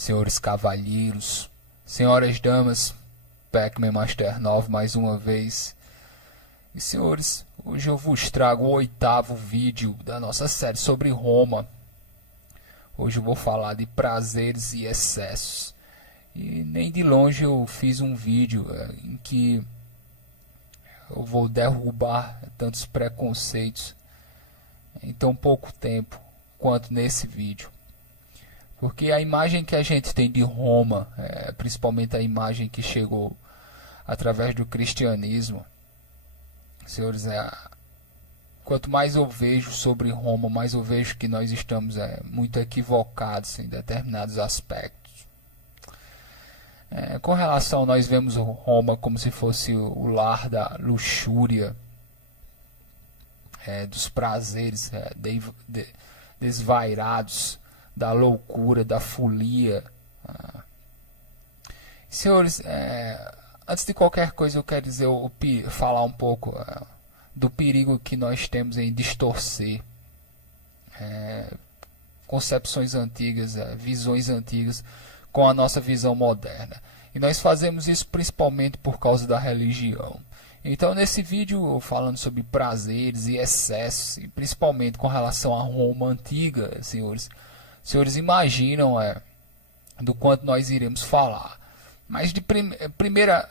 senhores cavalheiros, senhoras damas, Pac-Man Master 9 mais uma vez. E senhores, hoje eu vos trago o 8º vídeo da nossa série sobre Roma. Hoje eu vou falar de prazeres e excessos. E nem de longe eu fiz um vídeo em que eu vou derrubar tantos preconceitos em tão pouco tempo quanto nesse vídeo. Porque a imagem que a gente tem de Roma, principalmente a imagem que chegou através do cristianismo, senhores, quanto mais eu vejo sobre Roma, mais eu vejo que nós estamos muito equivocados em determinados aspectos. Com relação, nós vemos Roma como se fosse o lar da luxúria, dos prazeres desvairados, da loucura, da folia. Senhores, antes de qualquer coisa eu quero dizer, falar um pouco do perigo que nós temos em distorcer concepções antigas, visões antigas com a nossa visão moderna. E nós fazemos isso principalmente por causa da religião. Então nesse vídeo falando sobre prazeres e excessos, e principalmente com relação à Roma antiga, senhores imaginam do quanto nós iremos falar. Mas de primeira,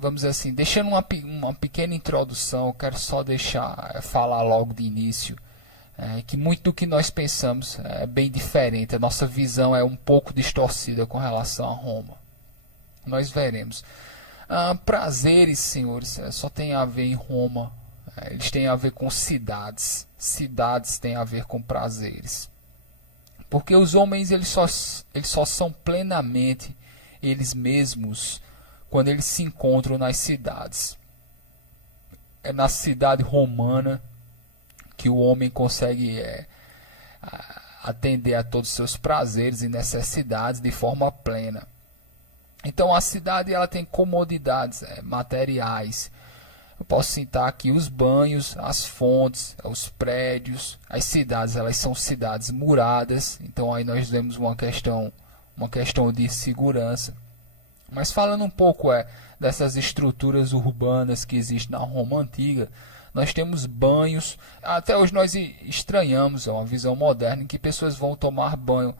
vamos dizer assim, deixando uma pequena introdução, eu quero só falar logo de início que muito do que nós pensamos é bem diferente. A nossa visão é um pouco distorcida com relação a Roma. Nós veremos. Prazeres, senhores, só tem a ver em Roma. Eles têm a ver com cidades. Cidades têm a ver com prazeres. Porque os homens eles só são plenamente eles mesmos quando eles se encontram nas cidades. É na cidade romana que o homem consegue atender a todos os seus prazeres e necessidades de forma plena. Então a cidade ela tem comodidades materiais. Eu posso citar aqui os banhos, as fontes, os prédios. As cidades elas são cidades muradas. Então aí nós vemos uma questão de segurança. Mas falando um pouco dessas estruturas urbanas que existem na Roma antiga, nós temos banhos. Até hoje nós estranhamos uma visão moderna em que pessoas vão tomar banho.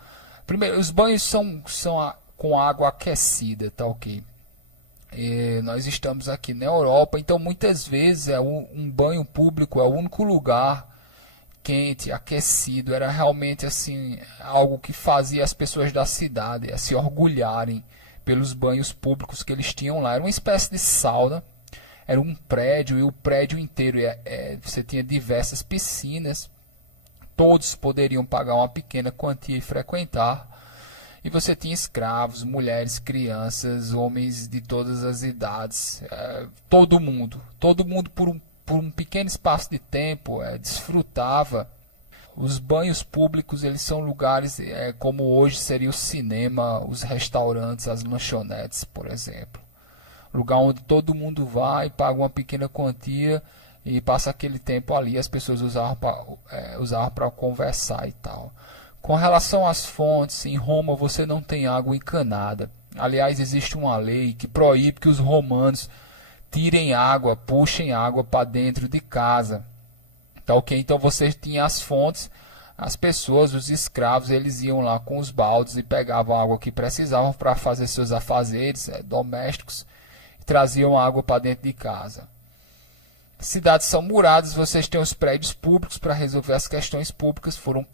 Primeiro, os banhos são com água aquecida, tá ok? E nós estamos aqui na Europa, então muitas vezes um banho público é o único lugar quente, aquecido. Era realmente assim algo que fazia as pessoas da cidade se orgulharem pelos banhos públicos que eles tinham lá. Era uma espécie de sauna. Era um prédio e o prédio inteiro você tinha diversas piscinas. Todos poderiam pagar uma pequena quantia e frequentar. E você tinha escravos, mulheres, crianças, homens de todas as idades. Todo mundo por um pequeno espaço de tempo desfrutava. Os banhos públicos eles são lugares como hoje seria o cinema, os restaurantes, as lanchonetes, por exemplo. Lugar onde todo mundo vai, paga uma pequena quantia e passa aquele tempo ali. As pessoas usavam para conversar e tal. Com relação às fontes, em Roma você não tem água encanada. Aliás, existe uma lei que proíbe que os romanos tirem água, puxem água para dentro de casa. Tá ok? Então você tinha as fontes, as pessoas, os escravos, eles iam lá com os baldes e pegavam a água que precisavam para fazer seus afazeres domésticos. Traziam água para dentro de casa. Cidades são muradas, vocês têm os prédios públicos para resolver as questões públicas, foram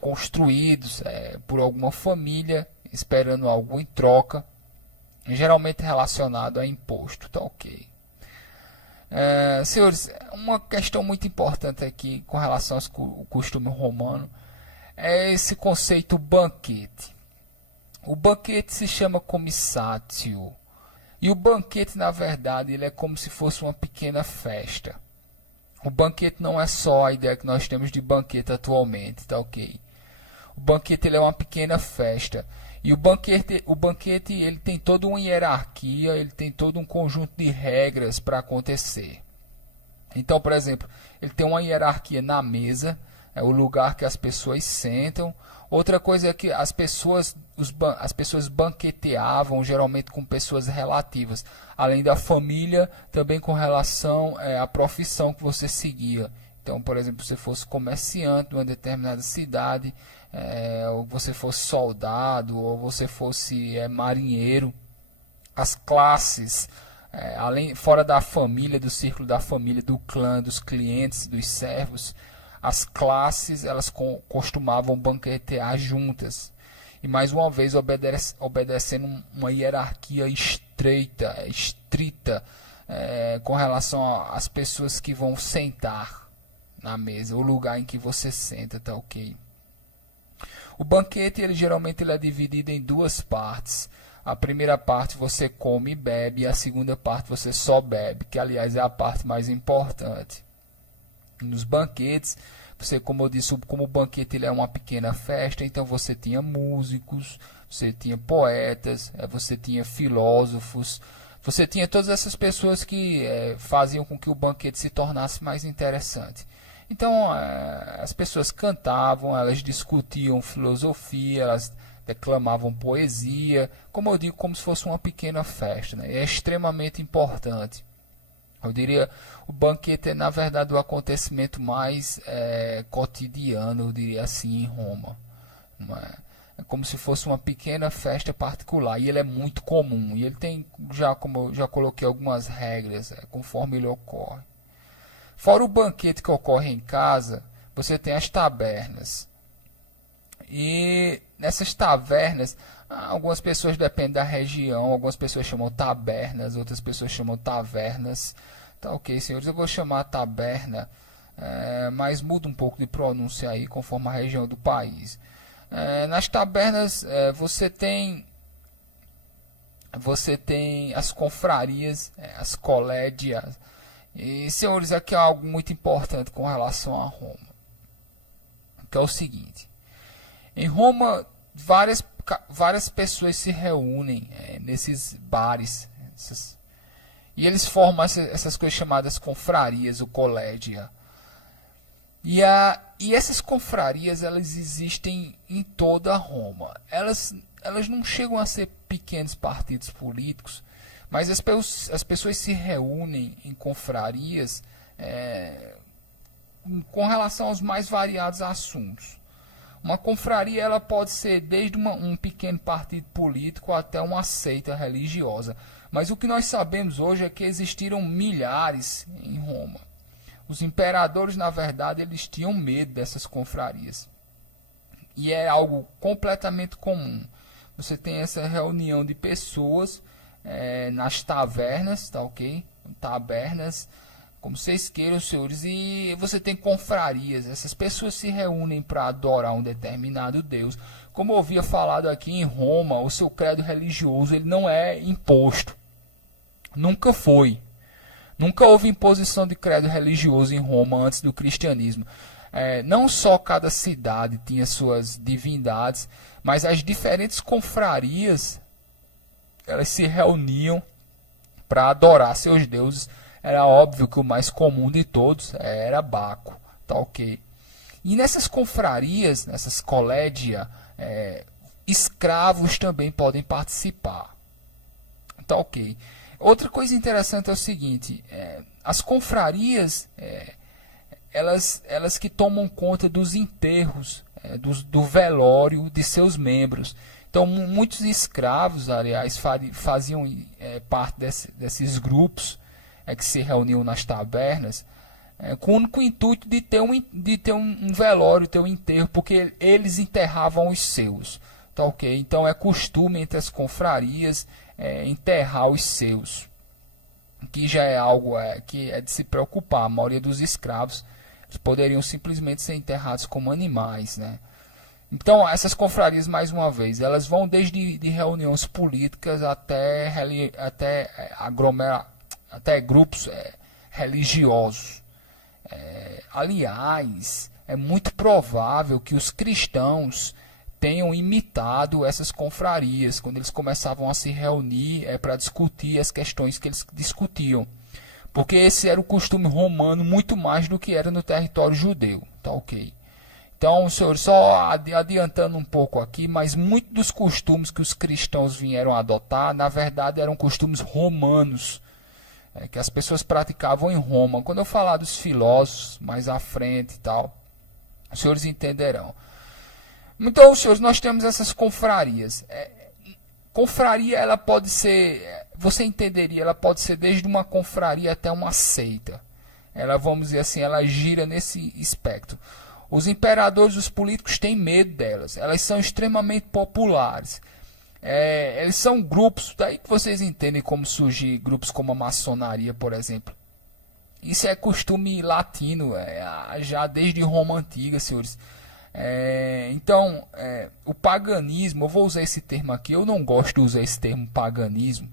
construídos por alguma família, esperando algo em troca, geralmente relacionado a imposto, tá ok. Senhores, uma questão muito importante aqui com relação ao costume romano é esse conceito banquete. O banquete se chama commissatio. E o banquete, na verdade, ele é como se fosse uma pequena festa. O banquete não é só a ideia que nós temos de banquete atualmente, tá ok? O banquete ele é uma pequena festa. E o banquete ele tem toda uma hierarquia, ele tem todo um conjunto de regras para acontecer. Então, por exemplo, ele tem uma hierarquia na mesa, é o lugar que as pessoas sentam, Outra coisa é que as pessoas banqueteavam geralmente com pessoas relativas, além da família, também com relação à profissão que você seguia. Então, por exemplo, se você fosse comerciante de uma determinada cidade, ou você fosse soldado, ou você fosse marinheiro, as classes, além fora da família, do círculo da família, do clã, dos clientes, dos servos, as classes elas costumavam banquetear juntas. E mais uma vez obedecendo uma hierarquia estrita, com relação às pessoas que vão sentar na mesa, o lugar em que você senta, tá ok? O banquete geralmente é dividido em duas partes. A primeira parte você come e bebe, e a segunda parte você só bebe, que aliás é a parte mais importante. Nos banquetes, você, como eu disse, como o banquete ele é uma pequena festa, então você tinha músicos, você tinha poetas, você tinha filósofos, você tinha todas essas pessoas que faziam com que o banquete se tornasse mais interessante. Então as pessoas cantavam, elas discutiam filosofia, elas declamavam poesia, como eu digo, como se fosse uma pequena festa, né? É extremamente importante. Eu diria, o banquete é na verdade o acontecimento mais cotidiano, eu diria assim, em Roma. É como se fosse uma pequena festa particular, e ele é muito comum, e ele tem, como eu já coloquei, algumas regras, conforme ele ocorre. Fora o banquete que ocorre em casa, você tem as tabernas. E nessas tavernas, algumas pessoas dependem da região, algumas pessoas chamam tabernas, outras pessoas chamam tavernas. Tá ok, senhores, eu vou chamar taberna, mas muda um pouco de pronúncia aí conforme a região do país. Nas tabernas você tem as confrarias, as colédias. E, senhores, aqui é algo muito importante com relação a Roma, que é o seguinte: em Roma, várias pessoas se reúnem nesses bares, e eles formam essas coisas chamadas confrarias, o collégia. E essas confrarias, elas existem em toda Roma. Elas não chegam a ser pequenos partidos políticos, mas as pessoas se reúnem em confrarias com relação aos mais variados assuntos. Uma confraria ela pode ser desde um pequeno partido político até uma seita religiosa. Mas o que nós sabemos hoje é que existiram milhares em Roma. Os imperadores, na verdade, eles tinham medo dessas confrarias. E é algo completamente comum. Você tem essa reunião de pessoas nas tavernas, tá ok? Tabernas, como vocês queiram, senhores, e você tem confrarias. Essas pessoas se reúnem para adorar um determinado Deus. Como eu havia falado aqui, em Roma, o seu credo religioso ele não é imposto. Nunca foi. Nunca houve imposição de credo religioso em Roma antes do cristianismo. Não só cada cidade tinha suas divindades, mas as diferentes confrarias elas se reuniam para adorar seus deuses. Era óbvio que o mais comum de todos era Baco, tá ok? E nessas confrarias, nessas colégia, escravos também podem participar, tá ok? Outra coisa interessante é o seguinte: as confrarias, elas que tomam conta dos enterros, do velório de seus membros. Então, muitos escravos, aliás, faziam parte desses grupos que se reuniam nas tabernas, com o único intuito de ter um velório, ter um enterro, porque eles enterravam os seus. Tá ok? Então, é costume entre as confrarias enterrar os seus, que já é algo que é de se preocupar. A maioria dos escravos eles poderiam simplesmente ser enterrados como animais, né? Então, essas confrarias, mais uma vez, elas vão desde de reuniões políticas até grupos religiosos. Aliás, é muito provável que os cristãos tenham imitado essas confrarias quando eles começavam a se reunir para discutir as questões que eles discutiam. Porque esse era o costume romano muito mais do que era no território judeu. Tá ok? Então, senhor, só adiantando um pouco aqui, mas muitos dos costumes que os cristãos vieram adotar, na verdade, eram costumes romanos, que as pessoas praticavam em Roma. Quando eu falar dos filósofos mais à frente e tal, os senhores entenderão. Então, senhores, nós temos essas confrarias. Confraria, ela pode ser, você entenderia, ela pode ser desde uma confraria até uma seita. Ela, vamos dizer assim, ela gira nesse espectro. Os imperadores, os políticos têm medo delas. Elas são extremamente populares. Eles são grupos, daí que vocês entendem como surgir grupos como a maçonaria, por exemplo. Isso é costume latino, já desde Roma Antiga, senhores. Então, o paganismo, eu vou usar esse termo aqui, eu não gosto de usar esse termo paganismo,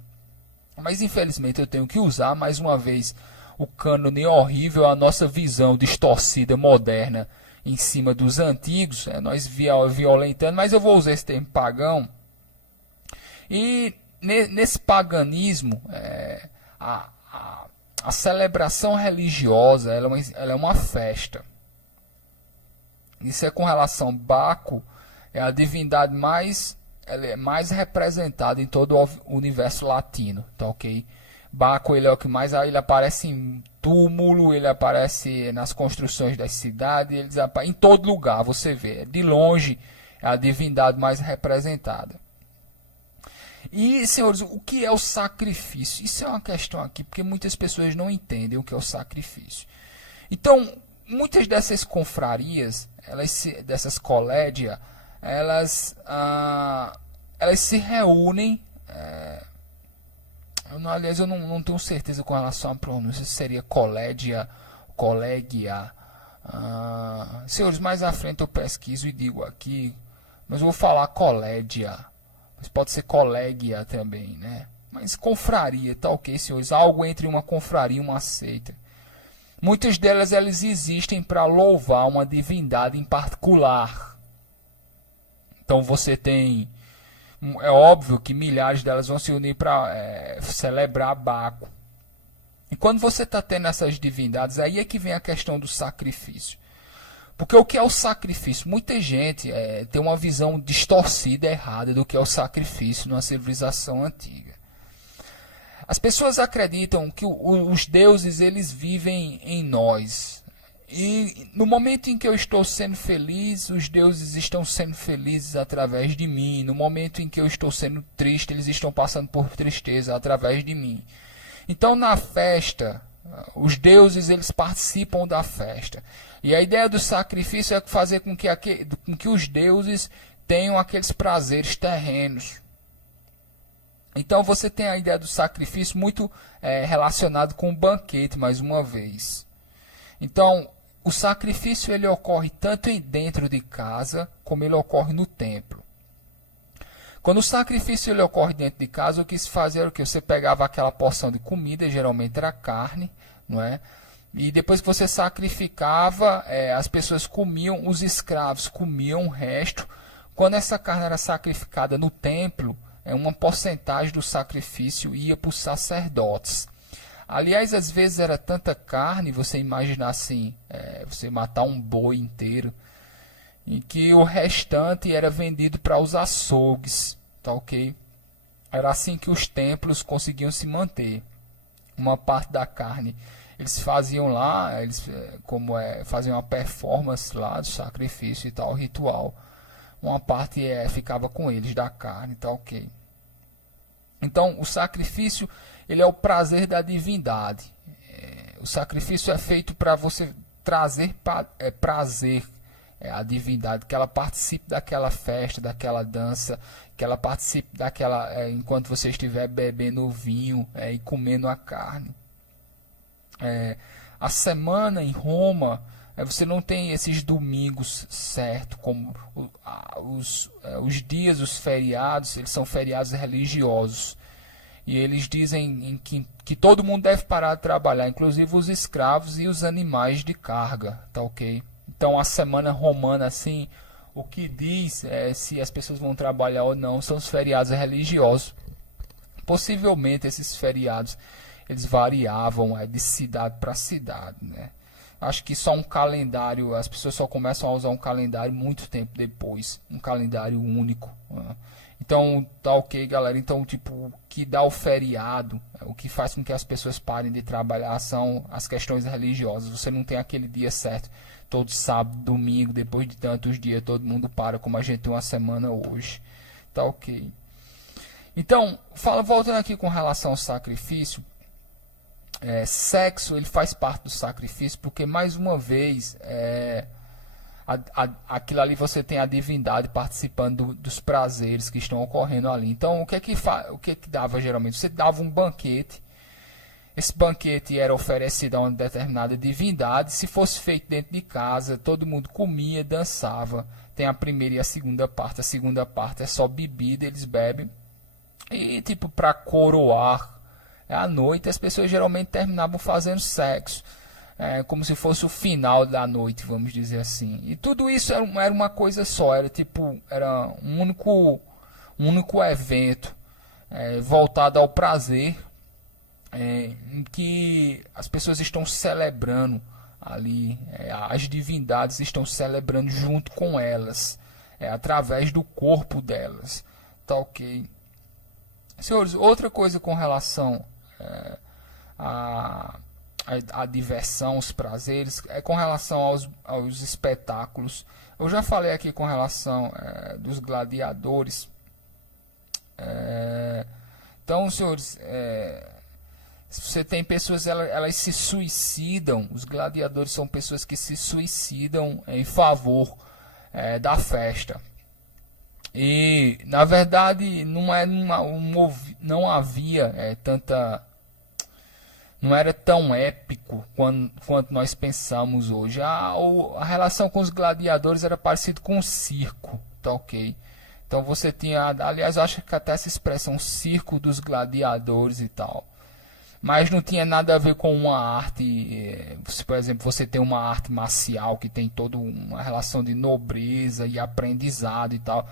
mas infelizmente eu tenho que usar, mais uma vez, o cânone horrível, a nossa visão distorcida, moderna, em cima dos antigos, nós violentando, mas eu vou usar esse termo pagão. E nesse paganismo, a celebração religiosa ela é uma festa. Isso é com relação a Baco, é a divindade mais representada em todo o universo latino, tá ok? Baco, ele é o que mais, ele aparece em túmulo, ele aparece nas construções das cidades, em todo lugar você vê. De longe é a divindade mais representada. E, senhores, o que é o sacrifício? Isso é uma questão aqui, porque muitas pessoas não entendem o que é o sacrifício. Então, muitas dessas confrarias, dessas colédia, elas se reúnem. Aliás, eu não tenho certeza com relação à pronúncia, se seria colégia. Senhores, mais à frente eu pesquiso e digo aqui, mas eu vou falar colégia. Mas pode ser colégia também, né? Mas confraria, tá ok, senhores? Algo entre uma confraria e uma seita. Muitas delas elas existem para louvar uma divindade em particular. Então você tem... É óbvio que milhares delas vão se unir para celebrar Baco. E quando você está tendo essas divindades, aí é que vem a questão do sacrifício. Porque o que é o sacrifício? Muita gente tem uma visão distorcida, errada do que é o sacrifício numa civilização antiga. As pessoas acreditam que os deuses eles vivem em nós. E no momento em que eu estou sendo feliz, os deuses estão sendo felizes através de mim. No momento em que eu estou sendo triste, eles estão passando por tristeza através de mim. Então na festa, os deuses eles participam da festa. E a ideia do sacrifício é fazer com que os deuses tenham aqueles prazeres terrenos. Então você tem a ideia do sacrifício muito relacionado com o banquete, mais uma vez. Então, o sacrifício ele ocorre tanto dentro de casa, como ele ocorre no templo. Quando o sacrifício ele ocorre dentro de casa, o que se fazia era o que? Você pegava aquela porção de comida, geralmente era carne, não é? E depois que você sacrificava, as pessoas comiam, os escravos comiam o resto. Quando essa carne era sacrificada no templo, uma porcentagem do sacrifício ia para os sacerdotes. Aliás, às vezes era tanta carne, você imaginar assim, você matar um boi inteiro, em que o restante era vendido para os açougues, tá ok? Era assim que os templos conseguiam se manter. Uma parte da carne eles faziam lá, faziam uma performance lá do sacrifício e tal, ritual. Uma parte ficava com eles da carne, tá ok? Então, o sacrifício ele é o prazer da divindade. O sacrifício é feito para você trazer prazer à divindade, que ela participe daquela festa, daquela dança, que ela participe daquela enquanto você estiver bebendo o vinho e comendo a carne. A semana em Roma, você não tem esses domingos certo, como os dias, os feriados, eles são feriados religiosos. E eles dizem que todo mundo deve parar de trabalhar, inclusive os escravos e os animais de carga, tá ok? Então a semana romana, assim, o que diz se as pessoas vão trabalhar ou não são os feriados religiosos. Possivelmente esses feriados eles variavam de cidade para cidade, né? Acho que só um calendário, as pessoas só começam a usar um calendário muito tempo depois, um calendário único. Né? Então, tá ok, galera. Então, tipo, o que dá o feriado, o que faz com que as pessoas parem de trabalhar são as questões religiosas. Você não tem aquele dia certo, todo sábado, domingo, depois de tantos dias, todo mundo para, como a gente tem uma semana hoje. Tá ok. Então, voltando aqui com relação ao sacrifício, sexo ele faz parte do sacrifício, porque mais uma vez aquilo ali você tem a divindade participando dos prazeres que estão ocorrendo ali. Então o que é que dava geralmente? Você dava um banquete, esse banquete era oferecido a uma determinada divindade. Se fosse feito dentro de casa, todo mundo comia, dançava. Tem a primeira e a segunda parte é só bebida, eles bebem. E tipo, para coroar à noite, as pessoas geralmente terminavam fazendo sexo, como se fosse o final da noite, vamos dizer assim. E tudo isso era uma coisa só, era um único evento voltado ao prazer, em que as pessoas estão celebrando ali, as divindades estão celebrando junto com elas, através do corpo delas. Tá ok? Senhores, outra coisa com relação a diversão, os prazeres, com relação aos espetáculos. Eu já falei aqui com relação dos gladiadores. Então, senhores, você tem pessoas, elas se suicidam. Os gladiadores são pessoas que se suicidam em favor da festa. E na verdade não havia não era tão épico quanto nós pensamos hoje. A relação com os gladiadores era parecido com um circo, tá ok? Então você tinha, aliás, eu acho que até essa expressão circo dos gladiadores e tal, mas não tinha nada a ver com uma arte. Por exemplo, você tem uma arte marcial que tem toda uma relação de nobreza e aprendizado e tal.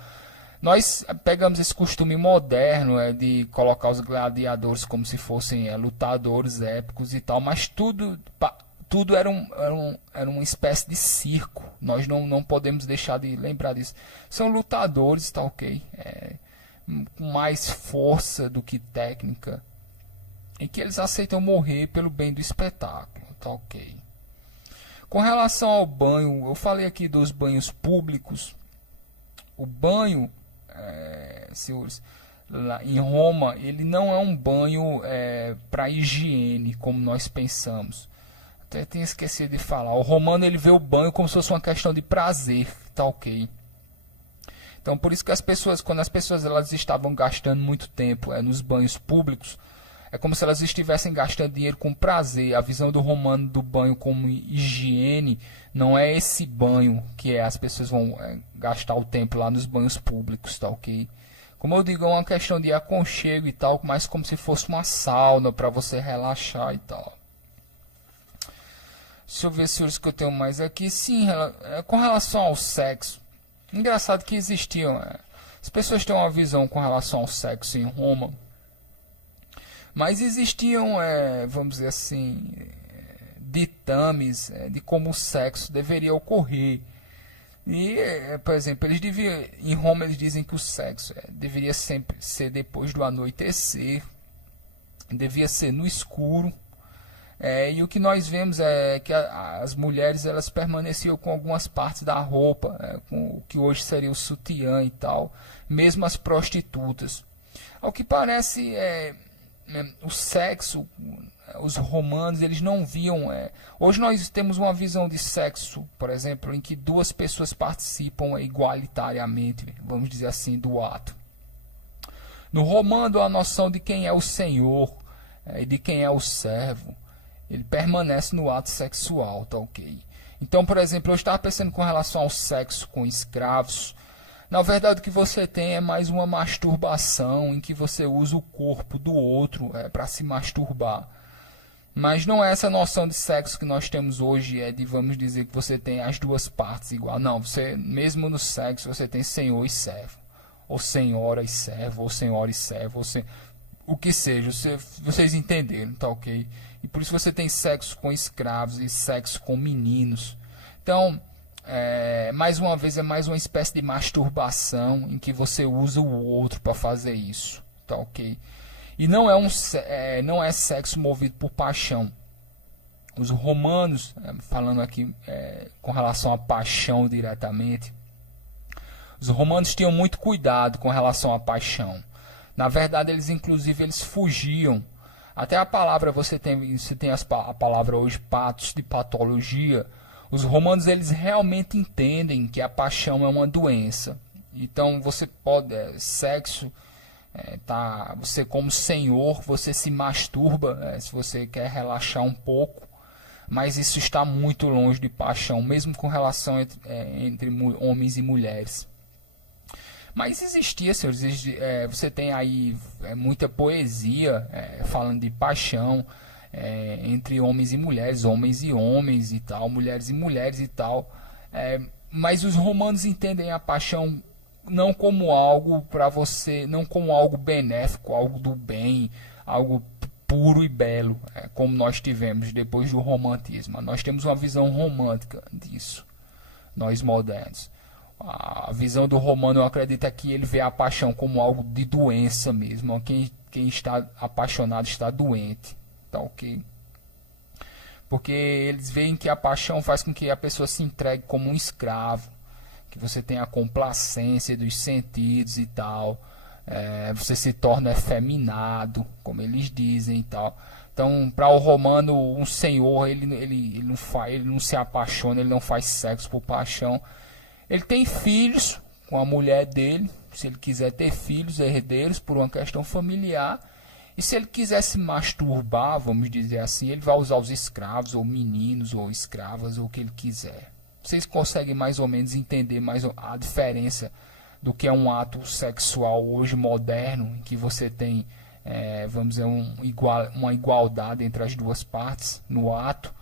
Nós pegamos esse costume moderno de colocar os gladiadores como se fossem lutadores épicos e tal, mas tudo era uma espécie de circo. Nós não podemos deixar de lembrar disso. São lutadores, tá ok? Com mais força do que técnica, em que eles aceitam morrer pelo bem do espetáculo, tá ok? Com relação ao banho, eu falei aqui dos banhos públicos. O banho, senhores, lá em Roma, ele não é um banho para higiene, como nós pensamos. Até tinha esquecido de falar. O romano ele vê o banho como se fosse uma questão de prazer, tá ok? Então, por isso que quando as pessoas elas estavam gastando muito tempo nos banhos públicos, é como se elas estivessem gastando dinheiro com prazer. A visão do romano do banho como higiene não é esse banho que as pessoas vão gastar o tempo lá nos banhos públicos, tá ok? Como eu digo, é uma questão de aconchego e tal, mas como se fosse uma sauna para você relaxar e tal. Deixa eu ver se que eu tenho mais aqui. Sim, com relação ao sexo. Engraçado que existiam. As pessoas têm uma visão com relação ao sexo em Roma. Mas existiam, vamos dizer assim, ditames de como o sexo deveria ocorrer. E, por exemplo, em Roma eles dizem que o sexo deveria sempre ser depois do anoitecer, devia ser no escuro. E o que nós vemos é que as mulheres elas permaneciam com algumas partes da roupa, com o que hoje seria o sutiã e tal, mesmo as prostitutas. Ao que parece, o sexo, os romanos, eles não viam. Hoje nós temos uma visão de sexo, por exemplo, em que duas pessoas participam igualitariamente, vamos dizer assim, do ato. No romano, a noção de quem é o senhor e de quem é o servo, ele permanece no ato sexual, tá ok? Então, por exemplo, eu estava pensando com relação ao sexo com escravos. Na verdade, o que você tem é mais uma masturbação em que você usa o corpo do outro para se masturbar. Mas não é essa noção de sexo que nós temos hoje, de vamos dizer que você tem as duas partes igual. Não, você mesmo no sexo você tem senhor e servo, ou senhora e servo, ou senhora e servo, o que seja, vocês entenderam, tá ok? E por isso você tem sexo com escravos e sexo com meninos. Então, mais uma vez, é mais uma espécie de masturbação em que você usa o outro para fazer isso, tá ok? E não é sexo movido por paixão. Os romanos, falando aqui com relação à paixão diretamente, os romanos tinham muito cuidado com relação à paixão. Na verdade, eles fugiam. Até a palavra, você tem a palavra hoje, patos, de patologia. Os romanos, eles realmente entendem que a paixão é uma doença. Então, você pode, sexo, você como senhor, você se masturba, se você quer relaxar um pouco. Mas isso está muito longe de paixão, mesmo com relação entre homens e mulheres. Mas existia, senhores, você tem aí muita poesia falando de paixão entre homens e mulheres, homens e homens e tal, mulheres e mulheres e tal. Mas os romanos entendem a paixão não como algo para você, não como algo benéfico, algo do bem, algo puro e belo, como nós tivemos depois do romantismo. Nós temos uma visão romântica disso, nós modernos. A visão do romano, eu acredito, que ele vê a paixão como algo de doença mesmo. Quem está apaixonado está doente, tá ok? Porque eles veem que a paixão faz com que a pessoa se entregue como um escravo, que você tenha a complacência dos sentidos e tal, você se torna efeminado, como eles dizem e tal. Então, para o romano, um senhor, ele não se apaixona, ele não faz sexo por paixão. Ele tem filhos com a mulher dele, se ele quiser ter filhos, herdeiros, por uma questão familiar. E se ele quiser se masturbar, vamos dizer assim, ele vai usar os escravos, ou meninos, ou escravas, ou o que ele quiser. Vocês conseguem mais ou menos entender mais a diferença do que é um ato sexual hoje moderno, em que você tem, vamos dizer, uma igualdade entre as duas partes no ato,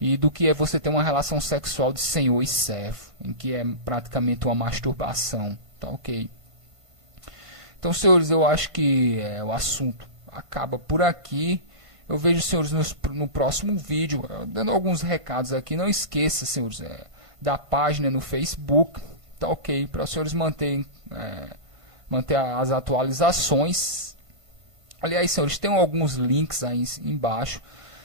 e do que é você ter uma relação sexual de senhor e servo, em que é praticamente uma masturbação, tá ok? Então, senhores, eu acho que o assunto acaba por aqui. Eu vejo os senhores no próximo vídeo, dando alguns recados aqui. Não esqueça, senhores, da página no Facebook, tá ok? Para os senhores manter as atualizações. Aliás, senhores, tem alguns links aí embaixo.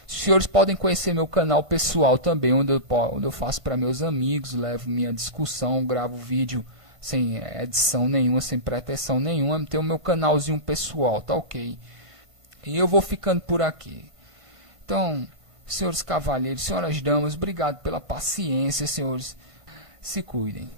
Os senhores podem conhecer meu canal pessoal também, onde eu faço para meus amigos, levo minha discussão, gravo vídeo sem edição nenhuma, sem pretensão nenhuma. Tem o meu canalzinho pessoal, tá ok? E eu vou ficando por aqui. Então, senhores cavalheiros, senhoras damas, obrigado pela paciência, senhores. Se cuidem.